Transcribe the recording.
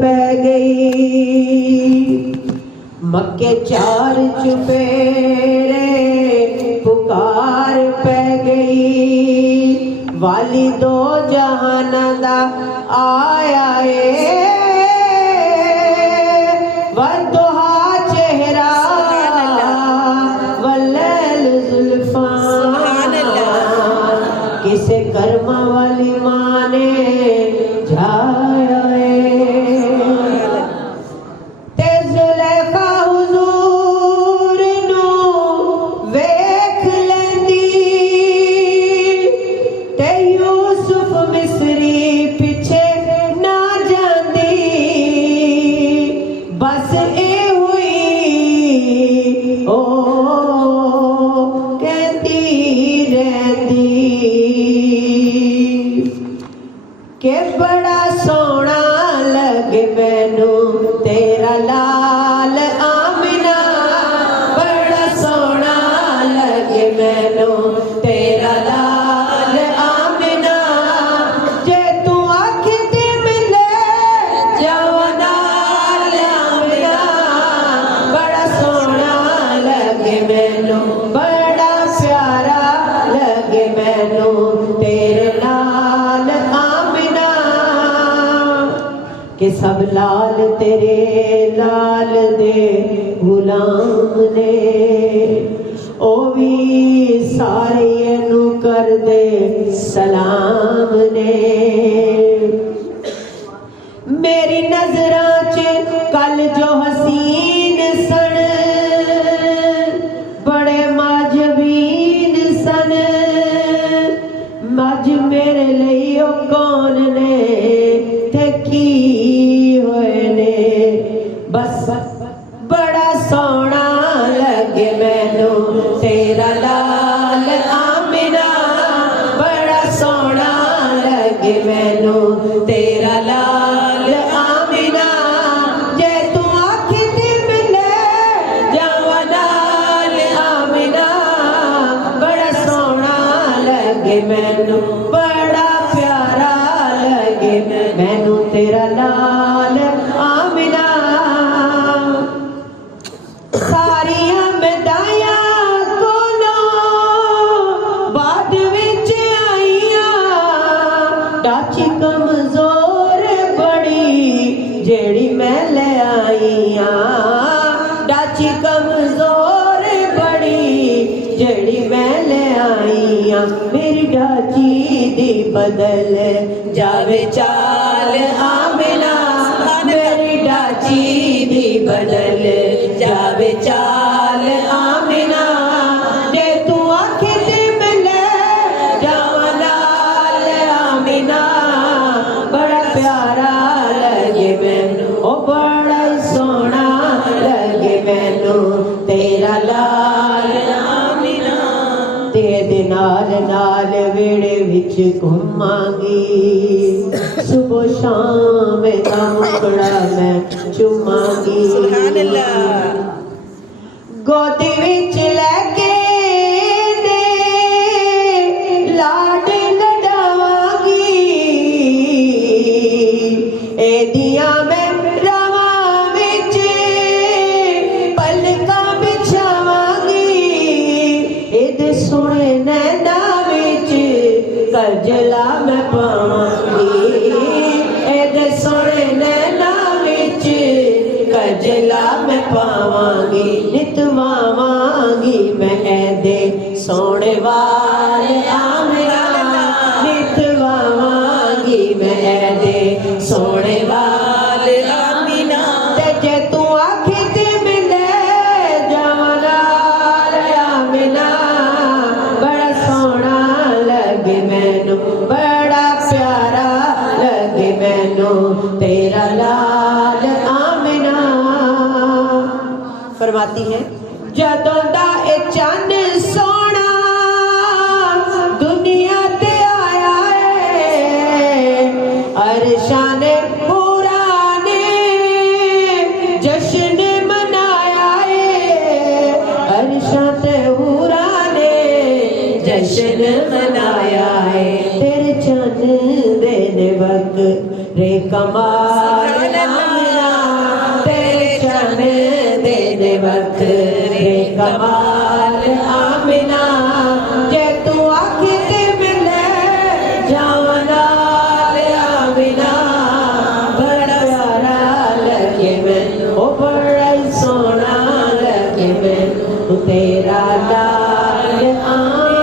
पै गई। मक्के चार चुफेरे पुकार पै गई। वाली दो जहाना दा आया है वदुहा चेहरा वल्लैल जुल्फा। किसे कर्मा वाली मां ने झाया ते जुलेखा हुजूर नू वेख लेंदी ते यूसुफ मिस्री पिछे ना जांदी। बस ए हुई ओ कहती रहती के बड़ा सोना लगे मैनू तेरा लाल आमिना। बड़ा सोना लगे मैनू तेरा लाल आमिना। जे तू आखिते मिले जाओ नाल आमिना। बड़ा सोना लगे मैनू बड़ा प्यारा लगे मैनू तेरे नाल आमिना। कि सब लाल तेरे लाल दे गुलाम ने ओ भी सारे नू कर दे सलाम ने। मेरी नजरां च कल जो हसीन सन बड़े माजबीन सन। मज मेरे लिए ओ कौन ने ते की होए ने। बस बड़ा सोना लगे मैनू तेरा लाल आमिना। बड़ा सोना लगे मैनू तेरा लाल आमिना। जे तू आखिते मिले जावा नाल आमिना। बड़ा सोना लगे मैनू बड़ा प्यारा लगे मैनू तेरा लाल आमिना। सारियां मेदाया कोलों बाद विच आईया। डाची कमजोर बड़ी जेड़ी मैं ले आईया। डाची कमजोर बड़ी जेड़ी मैं ले आईया। मेरी डाची दी बदल जावे चाल आमिना। मेरी डाची दी बदल जावे चाल आमिना। जे तू आखिते मिले जावा नाल आमिना। बड़ा प्यारा लगे मैनू ओ बड़ा सोना लगे मैनू तेरा लाल आमिना। तेरे नाल नाल वेड़े विच घुमांगी। सुबह शाम दा मुकड़ा मैं चुमांगी। गोदी विच लैके लाड लडावांगी। एदियां मैं रावां विच पलकां बिछावांगी। एदे सोहणे नैना विच कजला मैं पावांगी। एदे सोहणे नैना विच कजला मैं पावांगी। नितवावांगी मैं एदे सोहणे वाल आमिना। नितवावांगी मैं एदे सोहणे वाल आमिना। ते जे तू आखिते मिले जावा नाल आमिना। बड़ा सोहना लगे मैनू बड़ा प्यारा लगे मैनू तेरा लाल आमिना। फरमाती है जदों दा ए चंद सोना दुनिया ते आया है। अरशां ने पूरा ने जश्न मनाया है। अरशां ते पूरा ने जश्न मनाया है। तेरे चंद देने वक्त रे कमाल वखरे कमाल आमिना जे तू आखे ते मिले जावनाल आमिना बड़ा प्यारा लगे मैनू ओ बड़ा ही सोहना लगे मैनू तेरा लाल आमिना